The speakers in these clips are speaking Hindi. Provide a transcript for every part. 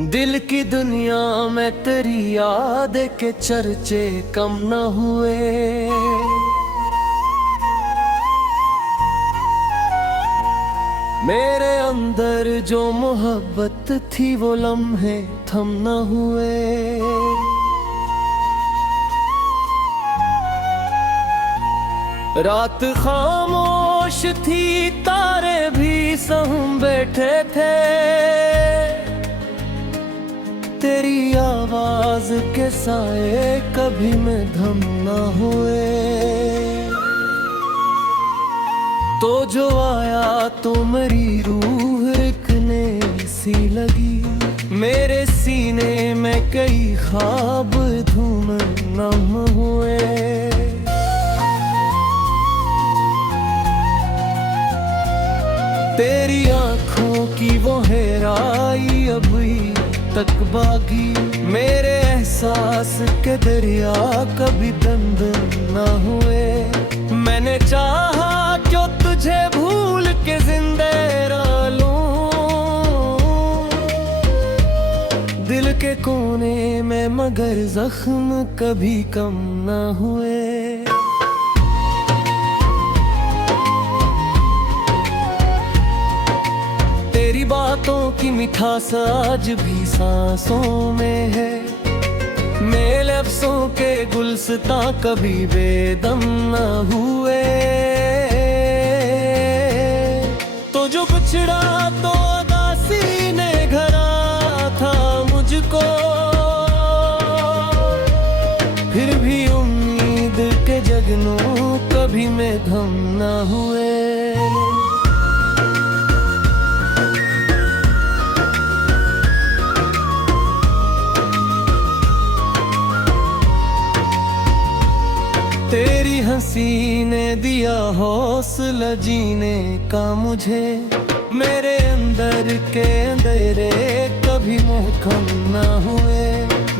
दिल की दुनिया में तेरी याद के चर्चे कम न हुए। मेरे अंदर जो मोहब्बत थी वो लम्हे थम न हुए। रात खामोश थी, तारे भी सहम बैठे थे। तेरी आवाज के साए कभी में धम न हुए। तो जो आया तो मेरी रूह रिकने सी लगी। मेरे सीने में कई ख्वाब धूम नम हुए। तेरी आँखों की वो हेराई अभी तक बागी। मेरे एहसास के दरिया कभी बंद न हुए। मैंने चाहा क्यों तुझे भूल के जिंदे रह लूं दिल के कोने में, मगर जख्म कभी कम न हुए। तेरी बातों की मिठास आज भी सांसों में है। मेरे अफ़सों के गुलस्तां कभी बेदम न हुए। तो जो बिछड़ा तो उदासी ने घरा था मुझको। फिर भी उम्मीद के जगनों कभी में धम न हुए। तेरी हंसी ने दिया हौसला जीने का मुझे। मेरे अंदर के अंधेरे कभी महकम न हुए।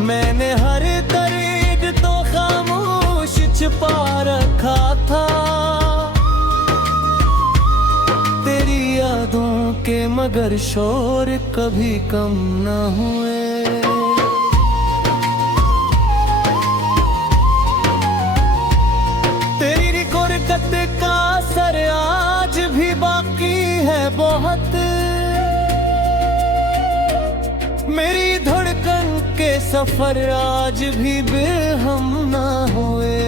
मैंने हर दर्द तो खामोश छुपा रखा था। तेरी यादों के मगर शोर कभी कम न हुए। का असर आज भी बाकी है बहुत। मेरी धड़कन के सफर आज भी बेहम ना हुए।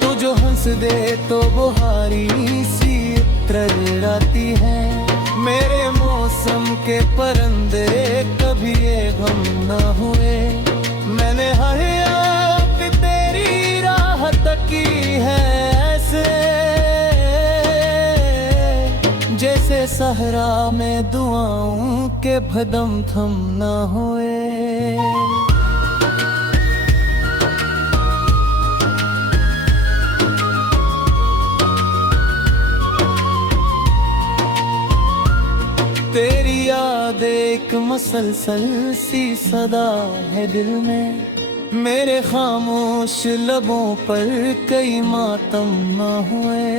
तो जो हंस दे तो बुहारी सी इतराती है। मेरे मौसम के परिंदे कभी ये गम ना हुए। मैंने हर की है ऐसे जैसे सहरा में दुआओं के भदम थम न हुए। तेरी याद एक मसलसल सी सदा है दिल में। मेरे खामोश लबों पर कई मातम न हुए।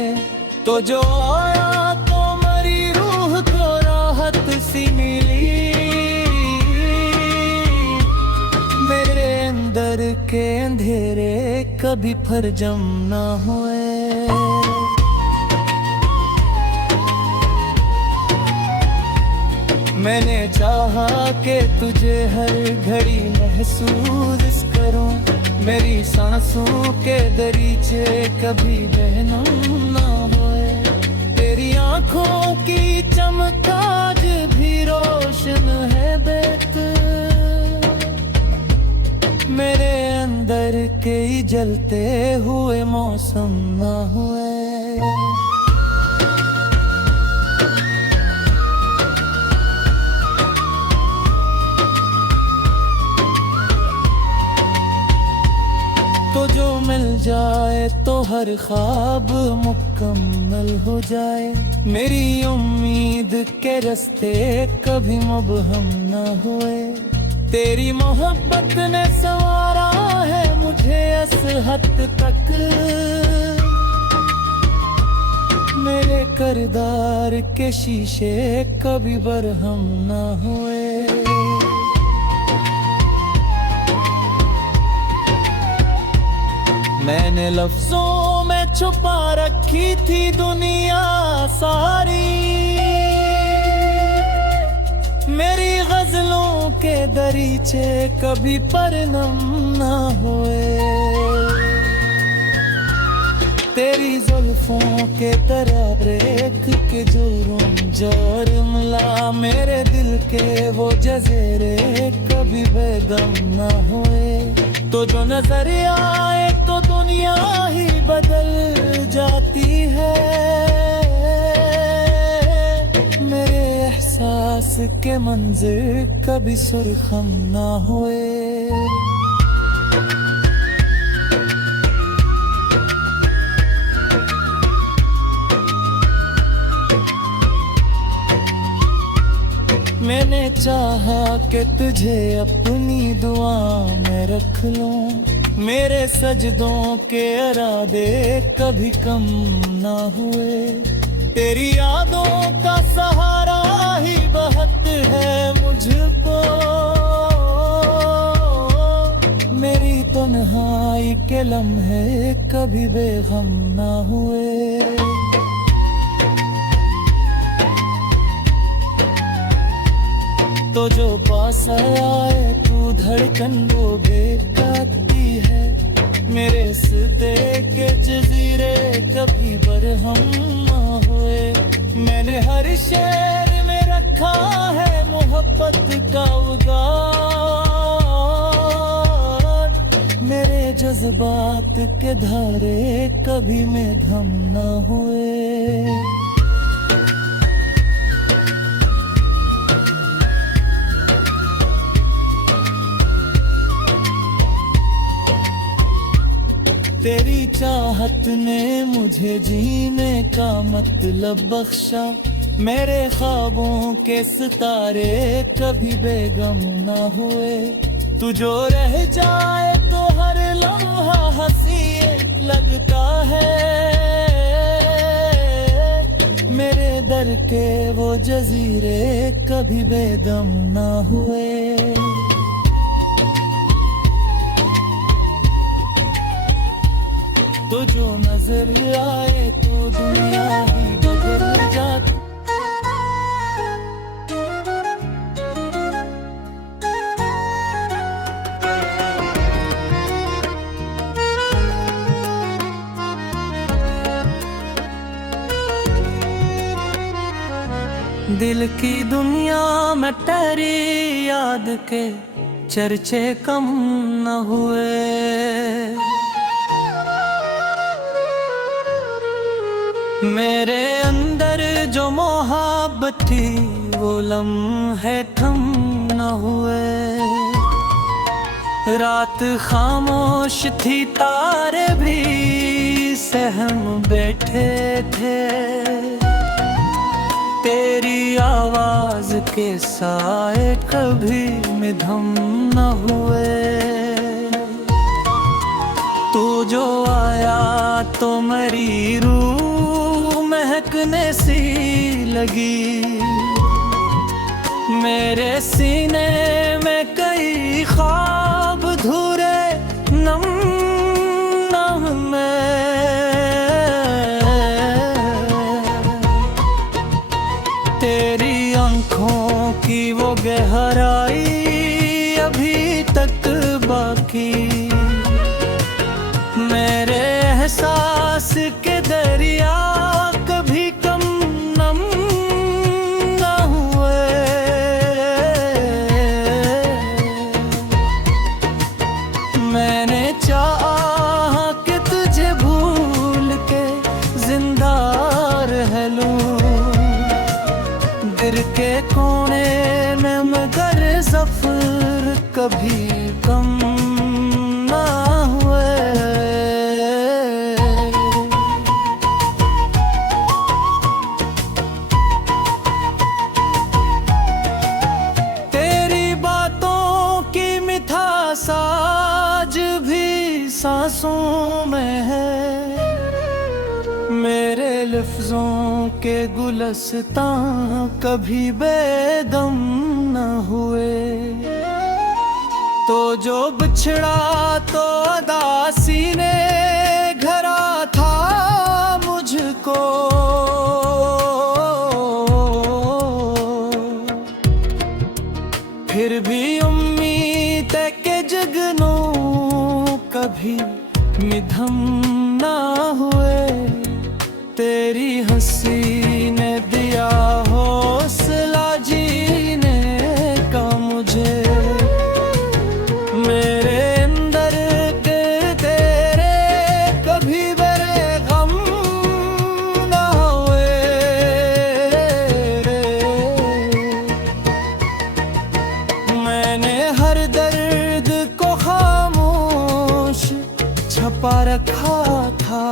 तो जो आया तो मेरी रूह को राहत सी मिली। मेरे अंदर के अंधेरे कभी फरजम न हुए। मैंने चाहा कि तुझे हर घड़ी महसूस करूं। मेरी सांसों के दरीचे कभी बहनम ना हुए। तेरी आँखों की चमक आज भी रोशन है बेत। मेरे अंदर के जलते हुए मौसम ना हुए। तो जो मिल जाए तो हर ख्वाब मुकम्मल हो जाए। मेरी उम्मीद के रास्ते कभी मुबहम न हुए। तेरी मोहब्बत ने संवारा है मुझे इस हद तक। मेरे किरदार के शीशे कभी बरहम ना हुए। मैंने लफ्जों में छुपा रखी थी दुनिया सारी, मेरी गजलों के दरीचे कभी परनम ना हुए। तेरी जुल्फों के तरह रेख के जुर्म जरमला, मेरे दिल के वो जज़ीरे कभी बेदम ना हुए। तो जो नजर आए तो दुनिया ही बदल जाती है, मेरे एहसास के मंजिर कभी सुरखम ना हुए। मैंने चाहा कि तुझे अपनी दुआ में रख लूं, मेरे सजदों के इरादे कभी कम ना हुए। तेरी यादों का सहारा ही बहुत है मुझको, मेरी तन्हाई के लम्हे कभी बेगम ना हुए। तो जो पास आए तू धड़कन वो बेकाती है, मेरे सदे के जजीरे कभी बरहम ना हुए। मैंने हर शेर में रखा है मोहब्बत का उगार, मेरे जज्बात के धारे कभी में धम ना हुए। तेरी चाहत ने मुझे जीने का मतलब बख्शा, मेरे ख्वाबों के सितारे कभी बेगम ना हुए। तू जो रह जाए तो हर लम्हा हंसी लगता है, मेरे दर के वो जजीरे कभी बेदम ना हुए। तो जो नजर आए तो दुनिया ही बदल जाती। दिल की दुनिया में तेरी याद के चर्चे कम न हुए। मेरे अंदर जो मोहब्बत थी वो लम्हे थम न हुए। रात खामोश थी तारे भी सहम बैठे थे, तेरी आवाज के साए कभी मिधम न हुए। तू जो आया तो मेरी रूह महकने सी लगी, मेरे सीने में कई ख्वाब धुरे नम नम में। तेरी आंखों की वो गहराई अभी तक बाकी, मेरे एहसास के दरिया कभी कम नम न हुए। मैंने चाहा कि तुझे भूल के जिंदा रह लूं, दिल के कोने में मगर ज़फ़र कभी कम ना हुए। आज भी सांसों में है, मेरे लफ्जों के गुलस्तां कभी बेदम न हुए। तो जो बिछड़ा तो दासी ने घरा था मुझको, फिर भी उम्मीद है कि जगनू कभी मिधम ना हुए। तेरी हंसी ने दिया हौसला जीने का मुझे, मेरे अंदर के तेरे कभी मेरे गम ना हुए। मैंने हर दर्द को खामोश छपा रखा था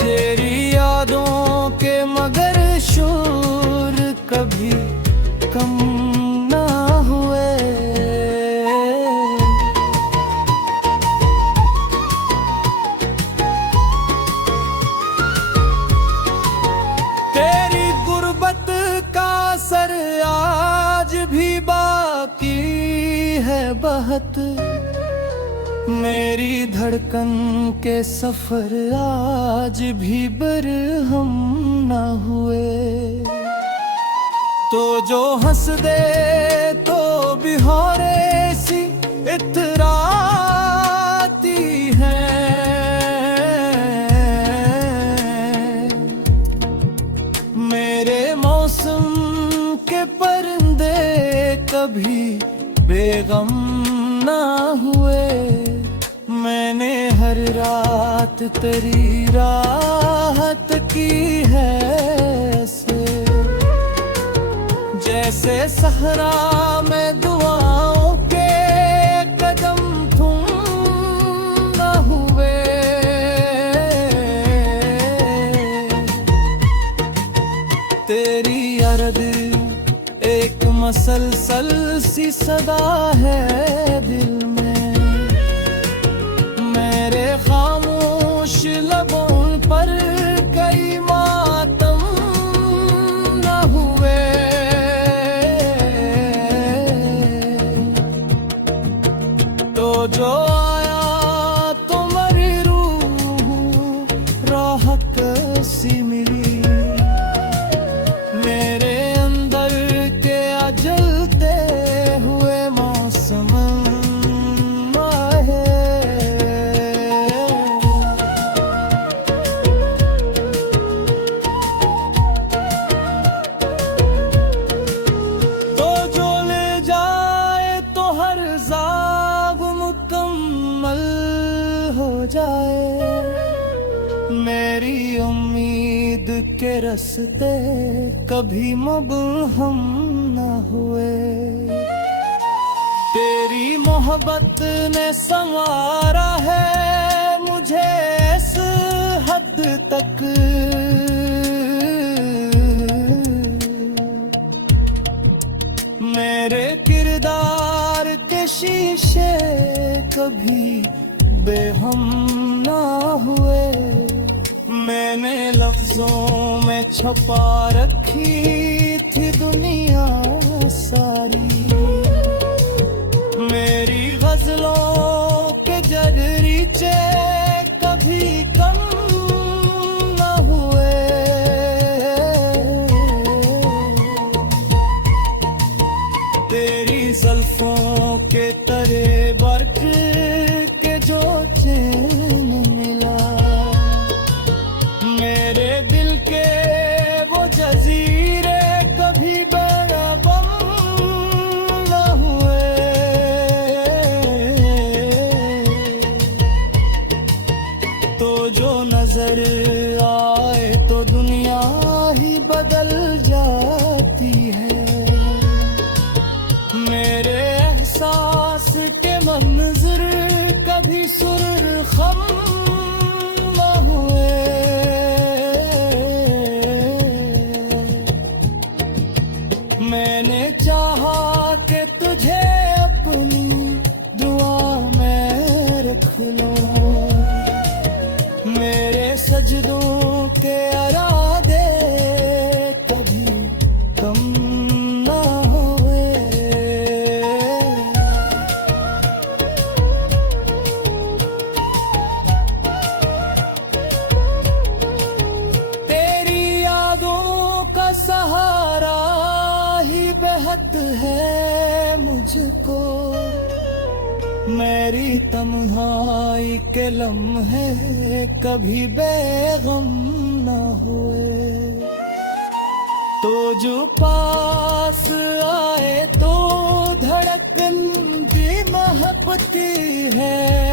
तेरी यादों के, मगर शोर कभी कम ना हुए। तेरी गुर्बत का असर आज भी बाकी है बहुत, मेरी धड़कन के सफर आज भी बरहम ना हुए। तो जो हंस दे तो बिहारे सी इतराती है, मेरे मौसम के परिंदे कभी बेगम ना हुए। मैंने हर रात तेरी राहत की है ऐसे, जैसे सहरा में दुआओं के कदम थम न हुए। तेरी अर्द एक मसलसल सी सदा है दिल में, मेरे खामोश लबों पर कई मातम न हुए। तो जो आया तुम्हारी रूह राहत सी मिली, मेरे अंदर के जलते हुए मौसम जाए। मेरी उम्मीद के रस्ते कभी मबहम न हुए। तेरी मोहब्बत ने संवारा है मुझे इस हद तक, मेरे किरदार के शीशे कभी बेहम ना हुए। मैंने लफ्जों में छपा रखी थी दुनिया सारी, मेरी गजलों के जगरीचे कभी कम न हुए। तेरी ज़ुल्फ़ों के तरे बरक के जो चैन मिला, मेरे दिल के वो जजीरे कभी बराबम न हुए। तो जो नजर आए तो दुनिया ही बदल जाती है, मेरे एहसास के मंजर कभी सुरखम न हुए। मुझको, मेरी तन्हाई के लम्हे कभी बेगम न हुए। तो जो पास आए तो धड़कन भी महकती है,